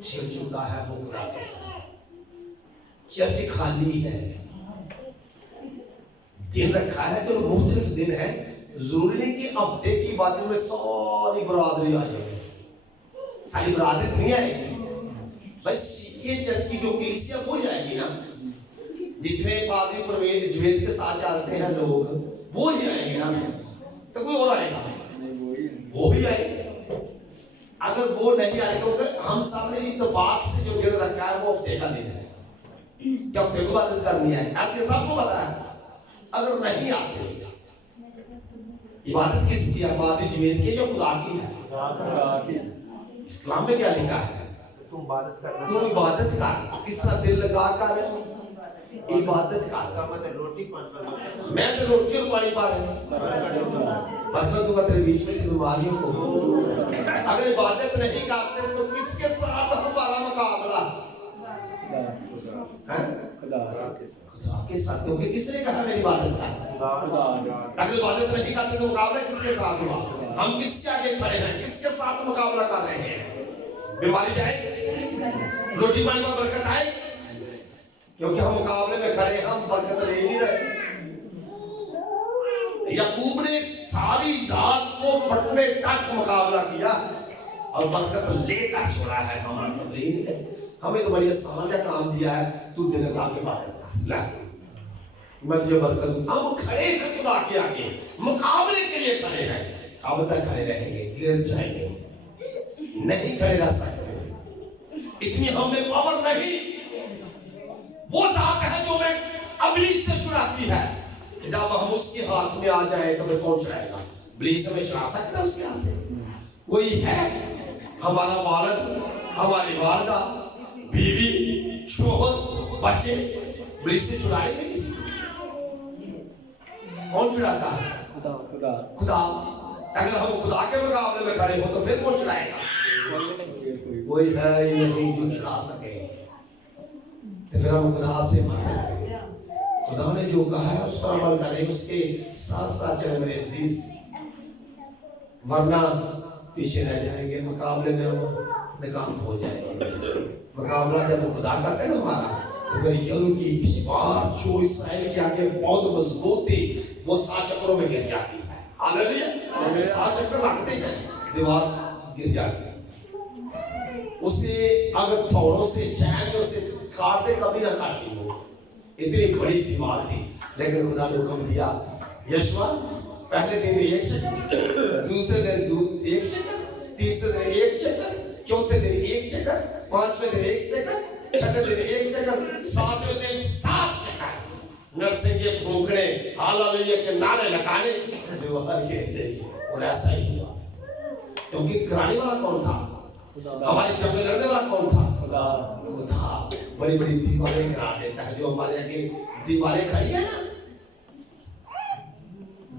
छिड़ चुका है, वो खुदा के साथ। चर्च खाली है, दिन रखा है, चलो मुख्तलिफ दिन है, जरूरी नहीं कि हफ्ते की बातों में सारी बरादरी आ जाए, सारी बरादरी नहीं आएगी, बस ये चर्च की जो कलीसिया हो जाएगी ना, जितने पादरी परवेज जवेद के साथ चलते हैं लोग वो ही आएंगे ना, तो कोई और आएगा, वो ही आएंगे। अगर वो नहीं आए तो हम सब ने इत्तेफाक से जो दिन रखा है वो हफ्ते का दिन है, क्या हफ्ते को इबादत करनी है, ऐसे सबको पता है। अगर नहीं आते, इबादत किसकी है? पादरी जवेद की या खुदा की है? इस्लाम में क्या लिखा है? तुम इबादत करना, तू इबादत कर, किसका दिल लगा कर इबादत कर। रोटी पानी, मैं तो रोटी और पानी पा रहा हूँ, बरकत दूंगा तेरे बीच में से बीमारियों को। अगर इबादत नहीं करते तो किसके साथ हमारा मुकाबला है? खुदा के साथ, क्योंकि किसने कहा मेरी इबादत कर? अगर इबादत नहीं करते तो मुकाबला किसके साथ हुआ? हम किसके आगे खड़े हैं, किसके साथ मुकाबला कर रहे हैं? बीमारी जाए, रोटी पानी में बरकत आए, क्योंकि हम मुकाबले में खड़े, हम बरकत ले नहीं रहे। याकूब ने सारी रात को पटने तक मुकाबला किया और बरकत लेकर छोड़ा है, हम बरकत ले नहीं रहे। हमें तो बड़ी आसान का काम दिया है, तू दिन लगा के इबादत कर, मैं तुझे बरकत दूं। हम खड़े हैं खुदा के आगे, मुकाबले के लिए खड़े हैं, कब तक खड़े रहेंगे? गिर जाएंगे, नहीं खड़े रह सकते, इतनी हमें पावर नहीं। वो जात है जो मैं इब्लीस से छुड़ाती है, जब हम उसके हाथ में आ जाए तो मैं कौन छुड़ाएगा? इब्लीस हमें छुड़ा सकता है उसके हाथ से? कोई है? हमारा वालिद, हमारी वालिदा, बीवी, शोहर, बच्चे इब्लीस से छुड़ाएंगे किसी? कौन छुड़ाता है? खुदा। अगर हम खुदा के मुकाबले में खड़े हो तो फिर कौन छुड़ाएगा? कोई है ही नहीं जो छुड़ा सके। तो फिर हम खुदा से मांगेंगे, खुदा ने जो कहा है उस पर अमल करें, उसके साथ साथ चले मेरे अजीज, वरना पीछे रह जाएंगे, मुकाबले में हम नाकाम हो जाएंगे। मुकाबला जब खुदा करते ना हमारा, तो फिर यरू की दीवार जो इसराइल के आगे बहुत मजबूत थी, वो 7 चक्रों में गिर जाती है। हालेलुया, 7 चक्कर लगते हैं, दीवार गिर जाती है। उसे अगर थोड़ों से चैनों से काटते कभी ना काटती हो, इतनी बड़ी दीवार थी, लेकिन खुदा ने हुक्म दिया, यशवा पहले दिन 1 चक्कर, दूसरे दिन 1 चक्कर, तीसरे दिन 1 चक्कर, चौथे दिन 1 चक्कर, 5वें दिन 1 चक्कर, 6वें दिन 1 चक्कर, 7वें दिन 7 चक्कर नरसिंगे फूकने, हालेलुया के नारे लगाने, दीवार गिर जाएगी। और ऐसा ही हुआ, क्योंकि कराने वाला कौन था? हमारे जंग में लड़ने वाला कौन था? खुदा। बड़ी बड़ी दीवारें गिरा देता है, जो हमारे आगे दीवारें खड़ी है ना,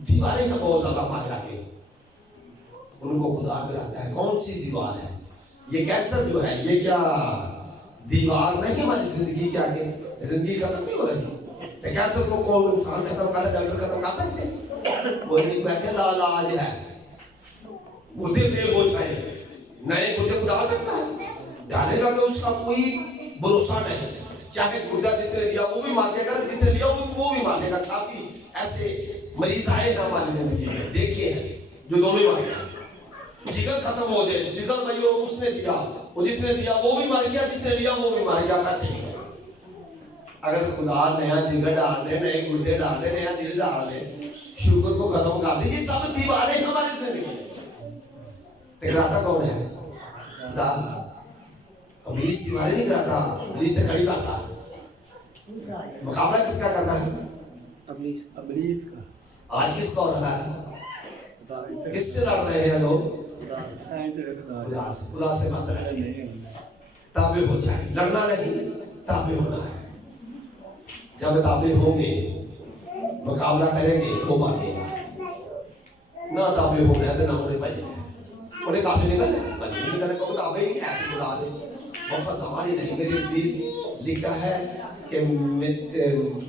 दीवारें का बहुत ज्यादा हमारे आगे, उनको खुदा गिराता है। कौन सी दीवार है? ये कैंसर जो है, ये क्या दीवार नहीं हमारी जिंदगी के आगे? जिंदगी खत्म नहीं हो रही, कैंसर को कौन इंसान खत्म कर, डॉक्टर खत्म कर सकते? कोई नहीं, कहते लाज है, गुर्दे फेल हो जाए, नए गुर्दे को डाल सकता है, डालेगा तो उसका कोई भरोसा नहीं, चाहे गुर्दा जिसने दिया वो भी मांगेगा, जिसने लिया वो भी मांगेगा। काफी ऐसे मरीज आए ना हमारी जिंदगी में, देखे हैं, जो दोनों मांगे, जिगर खत्म हो जाए, जिगर भाई उसने दिया, वो जिसने दिया वो भी मार गया, जिसने लिया वो भी मार गया, पैसे नहीं। अगर खुदा नया जिगर डाल दे, नए गुर्दे डाल दे, नया दिल डाल दे, शुगर को खत्म कर दे, ये सब दीवारें हमारी जिंदगी में। गिराता कौन है? खुदा। इब्लीस दीवारें नहीं गिराता, इब्लीस से खड़ी करता। मुकाबला किसका करना है? इब्लीस का। आज किसका हो रहा है? किससे लड़ रहे हैं लोग? खुदा से मत लड़िए, ताबे हो जाए, लड़ना नहीं, ताबे होना है। जब ताबे होंगे, मुकाबला करेंगे, वो भागेगा। ना ताबे हो गया तो ना होने पाएंगे, उन्हें काफी निकलने को ताबे ही नहीं ऐसे खुदा दे। वफादारी नहीं, मेरी अजीज लिखा है कि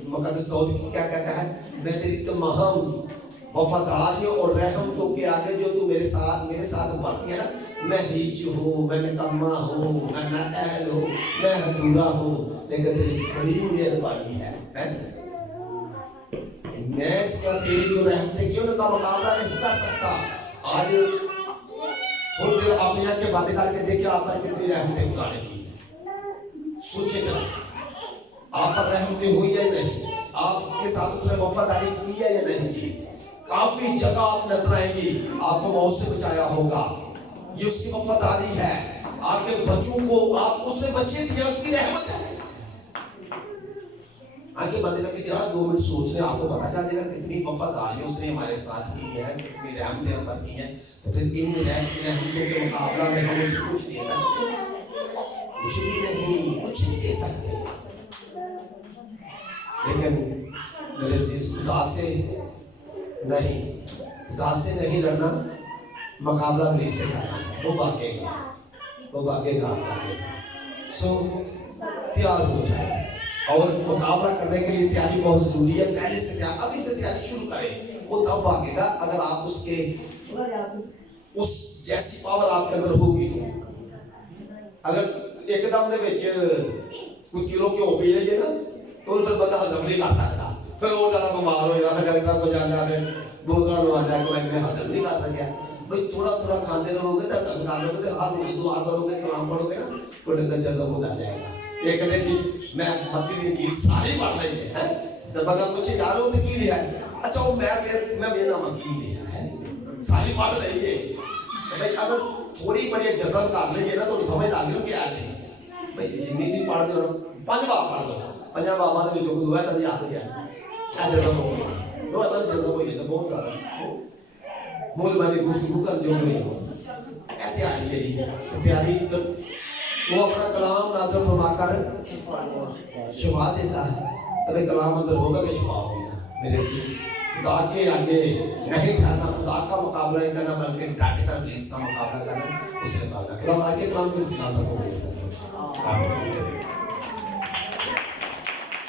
मुकद्दस दाऊद क्या कहता है, मैं तेरी तमाम वफादारियों और रहमतों के आगे जो तू मेरे साथ बाकी है ना, मैं नीच हूँ, मैं निकम्मा हूँ, मैं नाअहल हूँ, मैं अधूरा हूँ, लेकिन तेरी बड़ी मेहरबानी है। मैं इसका तेरी जो रहमतें क्यों उनका मुकाबला नहीं कर सकता। आज थोड़ी देर अपनी आंखें बंद करके देखिए आप पर कितनी रहमतें खुदा ने की। सोचिए जरा आप पर रहमतें हुई है नहीं, आपके साथ उसने वफादारी की है या नहीं की। काफी जगह आप नजर आएंगी, आपको मौत से बचाया होगा, ये उसकी वफादारी है। आपके बच्चों को आप उसने बचे दिया, उसकी रहमत है। आगे बंद करके जरा 2 मिनट सोचने, आपको पता चल जाएगा कितनी वफादारी उसने हमारे साथ की है, कितनी रहमतें हम पर की हैं। तो फिर इन रहमतों के मुकाबला में हम उसे कुछ दे सकते, कुछ भी नहीं, कुछ नहीं दे सकते। लेकिन मेरे खुदा से नहीं, खुदा से नहीं लड़ना, मुकाबला मेरे से करना है। वो भागेगा, वो भागेगा आपका से। सो तैयार हो जाए, और मुकाबला करने के लिए तैयारी बहुत जरूरी है। पहले से तैयार, अभी से तैयारी शुरू करें, वो तब भागेगा अगर आप उसके उस जैसी पावर आपके अंदर होगी। अगर एकदम दे विच कुछ किलो घ्यो पी लीजिए ना, तो फिर बंदा हजम नहीं कर सकता, फिर वो ज्यादा बीमार हो जाता, फिर डॉक्टर को जाना, फिर बोतल लवाना है, मैं हजम नहीं कर सकिया। भाई थोड़ा थोड़ा खाते रहोगे तो हजम कर लोगे, तो हर रोज दुआ करोगे, कलाम पढ़ोगे ना, तो जज्ब हो जाएगा। एक दिन मैं मत्ती की चीज सारी पढ़ रही है, तो बंदा पूछे यार वो तो की लिया है, अच्छा वो मैं मेरा की लिया है, सारी पढ़ रही है। भाई अगर थोड़ी बड़ी जज्ब कर लीजिए ना, तो समझ आ गई क्या है। भाई जिन्नी चीज पढ़ दो, 5 बार पढ़ दो, 5 बाबा के जो दुआ है याद है, ऐसे तो दो जज्ब हो जाए तो बहुत ज्यादा मूल वाली गुफ्तगू कर जो तैयारी है जी। तैयारी वो अपना कलाम नाज़िल फरमाकर शिफा देता है, तभी कलाम अंदर होगा तो शिफा होगा। मेरे खुदा के आगे नहीं ठहरना, खुदा का मुकाबला नहीं करना, बल्कि डट कर इसका मुकाबला करना, उससे मुकाबला। आगे कलाम के इस्लाम को